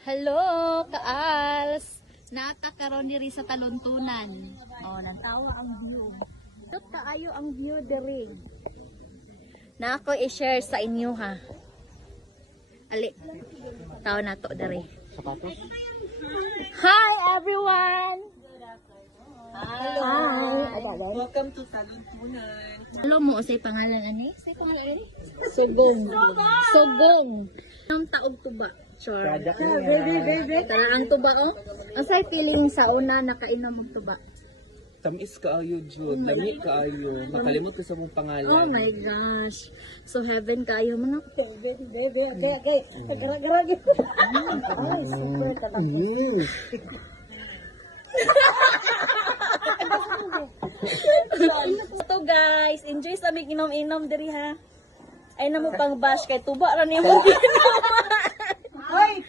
Hello, kaals. Nakakaroon diri sa taluntunan. Oh, nagtawa ang view. Ito kaayo ang view diri. Na ako i-share sa inyo ha. Ali. Tao na to diri. Sapatos? Hi everyone. Hello. Hi. Welcome to Taluntunan. Hello mo say pangalan ani? Say pangalan ani? Sugong. Sugong. Ang taog tuba. Sure. Baby. Talagang tuba oh. Ang say feeling sa una nakainom og tuba. Tamis ka ayo, Jude. Lami ka ayo. Makalimot ka sa mong pangalan. Oh my gosh. So heaven kayo mo na. Baby. Okay. Gara-gara gitu. Ay, super talaga. So guys, enjoy sa mig inom-inom diri ha. Ay na mo pang bash kay tuba ra nimo. Ay,